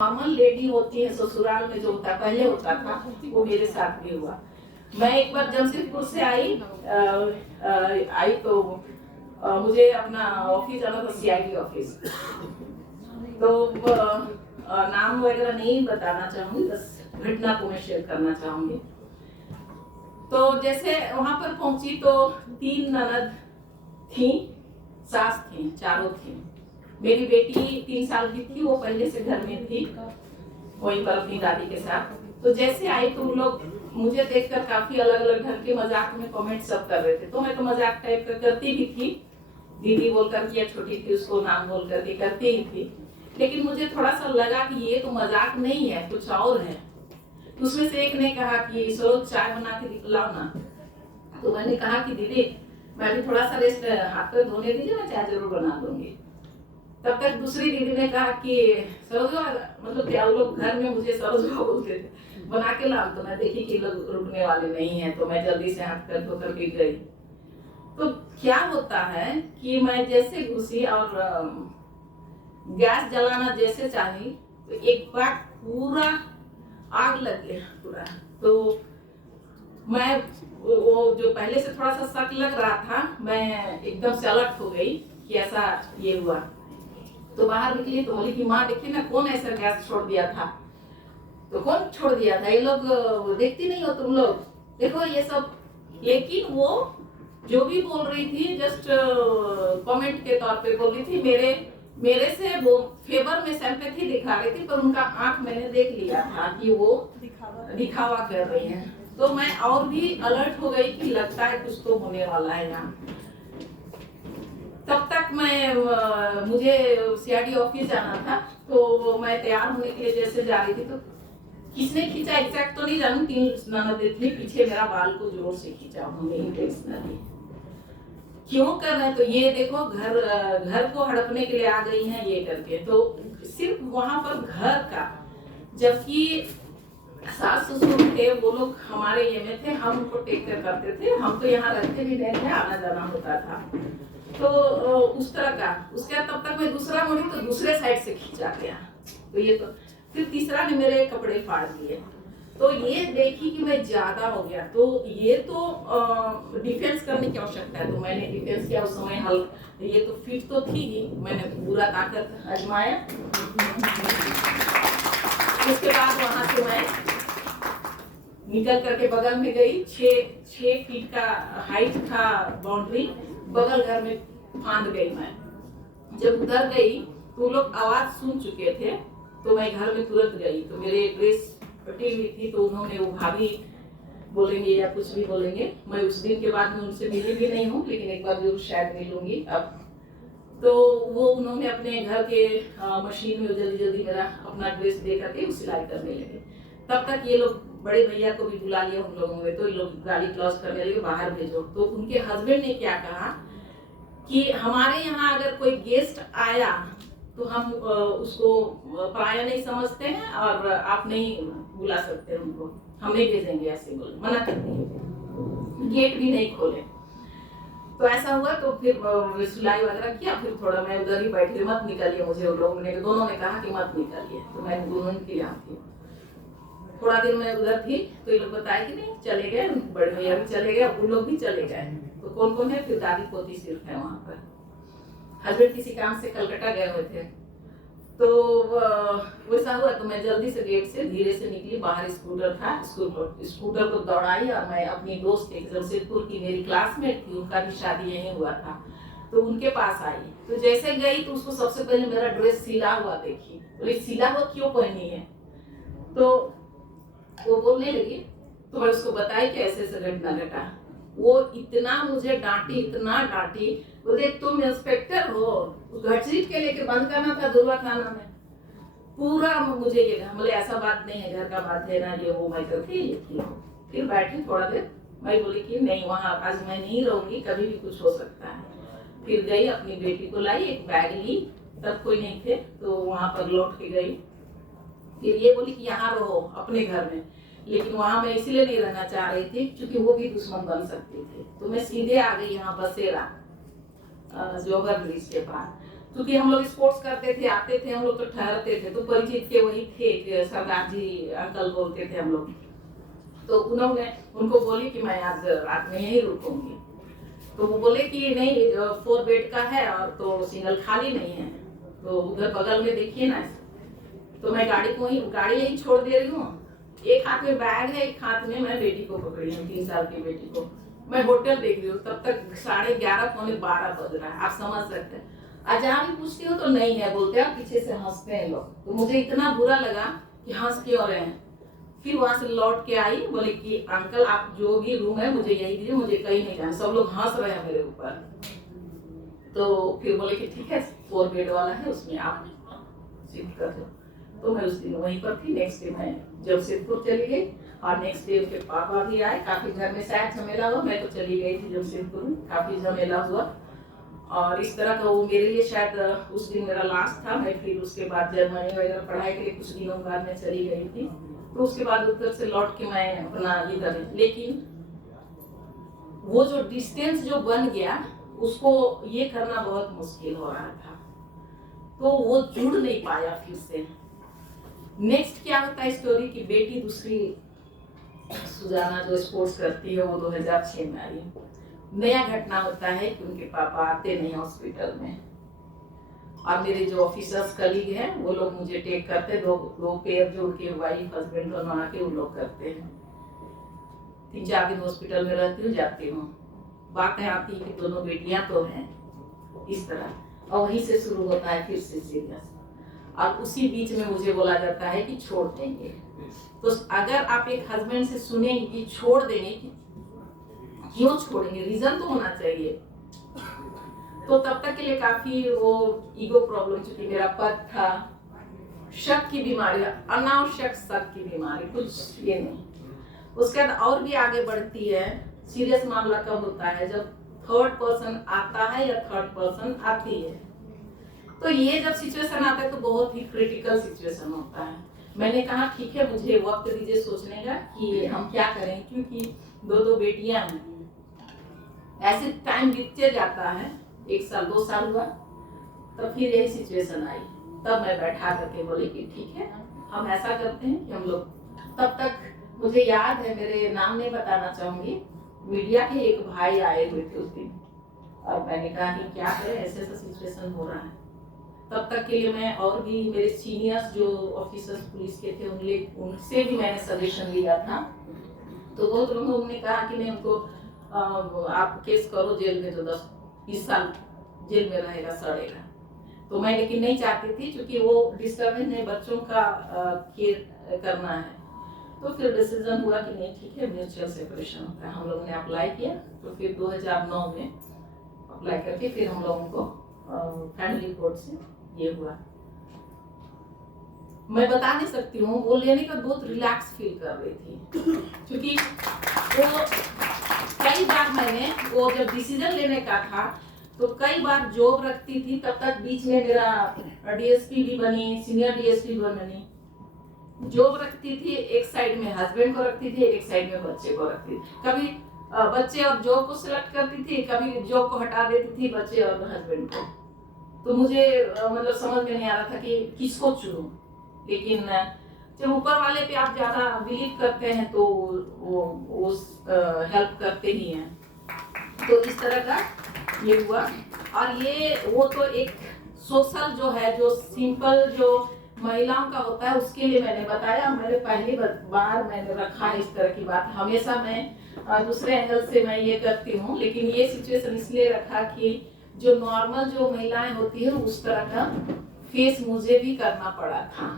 Normal lady होती है ससुराल में जो होता पहले होता था वो मेरे साथ भी हुआ। मैं एक बार जमशेदपुर से आई तो मुझे अपना ऑफिस जाना था, सीआईडी ऑफिस। तो नाम वगैरह नहीं बताना चाहूंगी, बस घटना को मैं शेयर करना चाहूंगी। तो जैसे वहां पर पहुंची तो 3 ननद थी, सास थी, चारों थी। मेरी बेटी 3 साल की थी, वो पहले से घर में थी वहीं पर अपनी दादी के साथ। तो जैसे आई तो लोग मुझे देखकर काफी अलग अलग ढंग के मजाक में कमेंट सब कर रहे थे। तो मैं तो मजाक टाइप का करती भी थी, दीदी बोलकर के, छोटी थी उसको नाम बोल करके करती ही थी। लेकिन मुझे थोड़ा सा लगा कि ये तो मजाक नहीं है, कुछ और है। उसमें से एक ने कहा कि चलो चाय बना के लाओ ना। तो मैंने कहा कि दीदी मैं भी थोड़ा सा रेस्ट, हाथ पैर धोने दीजिए, मैं चाय जरूर बना दूंगी। तब तक दूसरी दीदी ने कहा कि सरोजवा, मतलब क्या, वो लोग घर में मुझे सरोजवा बोलते थे, बना के लाओ। तो मैं देखी कि लोग रुकने वाले नहीं है, तो मैं जल्दी से हाथ पैर धोकर के गई। तो क्या होता है कि मैं जैसे घुसी और गैस जलाना जैसे चाही तो एक बार पूरा आग लग गया पूरा। तो मैं वो जो पहले से थोड़ा सा शक लग रहा था, मैं एकदम से अलर्ट हो गई कि ऐसा ये हुआ। तो बाहर निकली तो बोली कि माँ देखिए ना, कौन ऐसा गैस छोड़ दिया था। तो कौन छोड़ दिया था, ये लोग देखती नहीं हो तुम लोग, देखो ये सब। लेकिन वो जो भी बोल रही थी जस्ट कमेंट के तौर पे बोल रही थी, मेरे से वो फेवर में सिंपैथी दिखा रही थी, पर उनका आंख मैंने देख लिया था कि वो दिखावा कर रही है। तो मैं और भी अलर्ट हो गई कि लगता है कुछ तो होने वाला है यहाँ। तब तक मुझे सीआईडी ऑफिस जाना था, तो मैं तैयार होने के लिए जैसे जा रही थी तो किसने खींचा एग्जैक्ट तो नहीं जानू, 3 ननद थी पीछे, मेरा बाल को जोर से खींचा उन्होंने इंटेंशनली। क्यों कर रहे हैं, तो ये देखो घर को हड़पने के लिए आ गई हैं ये करके। तो सिर्फ वहां पर घर का, जबकि सास ससुर थे वो लोग हमारे ये में थे, हम उनको टेक केयर करते थे, हम तो यहाँ रहते भी नहीं थे, आना जाना होता था। तो उस तरह का। उसके बाद तब तक मैं दूसरा मुड़ी तो दूसरे साइड से खींचा गया। तो ये तो फिर तीसरा ने मेरे कपड़े फाड़ दिए। तो ये देखी कि मैं ज्यादा हो गया, तो ये तो डिफेंस करने की आवश्यकता है। तो मैंने डिफेंस किया उस समय। ये तो फिट तो थी ही, मैंने पूरा ताकत आजमाया। उसके बाद वहां से मैं निकल करके बगल में गई। 6 फीट का हाइट था बाउंड्री, बगल घर में फांद गई मैं। जब उधर गई तो लोग आवाज सुन चुके थे, तो मैं घर में तुरंत गई। तो मेरे ड्रेस फटी हुई थी, तो उन्होंने, वो भाभी बोलेंगे या कुछ भी बोलेंगे, मैं उस दिन के बाद में उनसे मिली भी नहीं हूँ, लेकिन एक बार जरूर शायद मिलूंगी अब। तो वो उन्होंने अपने घर के मशीन में जल्दी जल्दी मेरा अपना ड्रेस दे करके सिलाई करने लगे। तब तक ये लोग बड़े भैया को भी बुला लिया उन लोगों ने, तो ये लोग गाली क्लॉज करने लगे, बाहर भेजो। तो उनके हस्बैंड ने क्या कहा कि हमारे यहाँ अगर कोई गेस्ट आया तो हम उसको पराया नहीं समझते हैं, और आप नहीं बुला सकते उनको, हम नहीं भेजेंगे, ऐसे बोले, मना कर दिए, गेट भी नहीं खोले। तो ऐसा हुआ। तो फिर सिलाई वगैरह किया, फिर थोड़ा मैं उधर ही बैठी, मत निकलिए, मुझे लोगों ने, दोनों ने कहा कि मत निकलिए, तो मैं दोनों के यहाँ थी। थोड़ा दिन मैं उधर थी तो ये लोग बताए कि नहीं चले गए, बड़े भैया भी चले गए, उन लोग भी चले गए। तो कौन कौन है, फिर दादी पोती सिर्फ है वहां पर। हस्बैंड किसी काम से कलकत्ता गए हुए थे। तो वैसा हुआ। तो मैं जल्दी से गेट से धीरे से निकली, बाहर स्कूटर था, स्कूटर को दौड़ाई, और मैं अपनी दोस्त एक जमशेदपुर की मेरी क्लासमेट थी, उनका भी शादी यहीं हुआ था, तो उनके पास आई। तो जैसे गई तो उसको सबसे पहले मेरा ड्रेस सिला हुआ देखी, बोली सिला हुआ क्यों पहनी है। तो वो बोलने लगी, तो मैं उसको बताई कि ऐसे ऐसे घटना घटा। वो इतना मुझे डांटी, इतना डांटी, बोले तुम इंस्पेक्टर हो, घसीट के लेके बंद करना था दुर्गा थाना में। पूरा मुझे ये, बोले ऐसा बात नहीं है, घर का बात है ना, ये वो मैं करती थी। फिर बैठी थोड़ा देर, मैं बोली कि नहीं, वहां आज मैं नहीं रहूंगी, कभी भी कुछ हो सकता है। फिर गई, अपनी बेटी को लाई, एक बैग ली, तब कोई नहीं थे, तो वहां पर लौट के गई। फिर ये बोली कि यहाँ रहो अपने घर में, लेकिन वहां मैं इसलिए नहीं रहना चाह रही थी क्योंकि वो भी दुश्मन बन सकती थी। तो मैं सीधे आ गई यहाँ बसेरा, जोगर ब्रिज के पास। क्योंकि हम लोग स्पोर्ट्स करते थे, आते थे, हम लोग तो ठहरते थे, तो परिचित के वही थे कि सरदार जी अंकल बोलते थे हम लोग। तो उन्होंने उनको बोली कि मैं आज रात में यहीं रुकूंगी। तो वो बोले कि नहीं 4 बेड का है और तो सिंगल खाली नहीं है, तो उधर बगल में देखिए ना। तो मैं गाड़ी यहीं छोड़ दे रही हूँ। एक हाथ में बैग है, एक हाथ में मैं बेटी को पकड़ी हूँ, 3 साल की बेटी को। मैं होटल देख रही हूँ, तब तक 11:30 पौने 12 बज रहा है, आप समझ सकते हैं। आज जहाँ भी पूछती हूँ तो नहीं है बोलते हैं, पीछे से हंसते हैं लोग। तो मुझे इतना बुरा लगा कि हंस क्यों रहे हैं। फिर वहां से लौट के आई, बोले कि अंकल आप जो भी रूम है मुझे यही दीजिए, मुझे कहीं नहीं जाना। सब लोग हंस रहे हैं मेरे ऊपर। तो फिर बोले कि ठीक है 4 बेड वाला है, उसमें आप शिफ्ट कर दो। तो मैं उस दिन वहीं पर थी। नेक्स्ट डे मैं जमशेदपुर चली गई और नेक्स्ट डे उनके पापा भी आए। काफी घर में शायद झमेला हुआ, मैं तो चली गई थी जमशेदपुर में, काफी झमेला हुआ। और इस तरह का वो मेरे लिए शायद उस दिन मेरा लास्ट था। मैं फिर उसके बाद जर्मनी वगैरह पढ़ाई के लिए कुछ दिनों बाद में चली गई थी। तो उसके बाद उधर से लौट के मैं अपना इधर, लेकिन वो जो डिस्टेंस जो बन गया उसको ये करना बहुत मुश्किल हो रहा था, तो वो जुड़ नहीं पाया फिर से। नेक्स्ट क्या होता है स्टोरी की, बेटी दूसरी सुजाना जो स्पोर्ट्स करती है वो 2006 में आई। नया घटना होता है कि उनके पापा आते नहीं हॉस्पिटल में, और मेरे जो ऑफिसर्स कलीग हैं वो लोग मुझे टेक करते, दो पेयर जोड़ के वाइफ हस्बैंड दोनों आके वो लोग करते हैं। 3-4 दिन हॉस्पिटल में रहती हूँ, जाती हूँ। बातें आती है कि दोनों बेटियां तो हैं, इस तरह, और वहीं से शुरू होता है फिर से सीरियस। और उसी बीच में मुझे बोला जाता है कि छोड़ देंगे। तो अगर आप एक हस्बैंड से सुनेंगे कि छोड़ देंगे, कि क्यों छोड़ेंगे, रीजन तो होना चाहिए। तो तब तक के लिए काफी वो ईगो प्रॉब्लम, चूंकि मेरा पद था, शक की बीमारी, अनावश्यक शक की बीमारी, कुछ ये नहीं। उसके बाद और भी आगे बढ़ती है। सीरियस मामला कब होता है, जब 3rd पर्सन आता है या 3rd पर्सन आती है। तो ये जब सिचुएशन आता है तो बहुत ही क्रिटिकल सिचुएशन होता है। मैंने कहा ठीक है, मुझे वक्त दीजिए सोचने का कि हम क्या करें, क्योंकि 2 बेटियां हैं। ऐसे टाइम बीतते जाता है, 1 साल 2 साल हुआ, तब फिर यही सिचुएशन आई। तब मैं बैठा करके बोली कि ठीक है हम ऐसा करते हैं कि हम लोग, तब तक मुझे याद है, मेरे नाम नहीं बताना चाहूंगी, मीडिया के एक भाई आए हुए थे उस दिन, और मैंने कहा कि क्या है, ऐसे ऐसा सिचुएशन हो रहा है। तब तक के लिए मैं और भी मेरे सीनियर्स जो ऑफिसर्स पुलिस के थे उनसे भी मैंने सजेशन लिया था। तो बहुत लोगों ने कहा कि नहीं उनको आप केस करो जेल में, तो 10-20 साल जेल में रहेगा, सड़ेगा। तो मैं लेकिन नहीं चाहती थी, क्योंकि वो डिस्टर्बेंस है, बच्चों का केयर करना है। तो फिर डिसीजन हुआ कि नहीं ठीक है, म्यूचुअल सेपरेशन होता है। हम लोगों ने अप्लाई किया, तो फिर 2009 में अप्लाई करके फिर हम लोगों को फैमिली कोर्ट से ये हुआ। मैं बता नहीं सकती हूँ, वो लेने का बहुत रिलैक्स फील कर रही थी, क्योंकि वो कई बार मैंने वो जब डिसीजन लेने का था तो कई बार जॉब रखती थी, तब तक बीच में मेरा डीएसपी भी बनी, सीनियर डीएसपी बनी। जॉब रखती थी, एक साइड में हस्बैंड को रखती थी, एक साइड में बच्चे को रखती थी। कभी बच्चे और जॉब को सिलेक्ट करती थी, कभी जॉब को हटा देती थी, बच्चे और हस्बैंड को। तो मुझे मतलब समझ में नहीं आ रहा था कि किसको चुनूं। लेकिन जब ऊपर वाले पे आप ज्यादा बिलीव करते हैं तो वो हेल्प करते ही हैं। तो इस तरह का ये हुआ। और ये वो तो एक सोशल जो है, जो सिंपल जो महिलाओं का होता है, उसके लिए मैंने बताया। मैंने पहली बार मैंने रखा इस तरह की बात। हमेशा मैं दूसरे एंगल से मैं ये करती हूँ, लेकिन ये सिचुएशन इसलिए रखा कि जो नॉर्मल जो महिलाएं होती है उस तरह का फेस मुझे भी करना पड़ा था।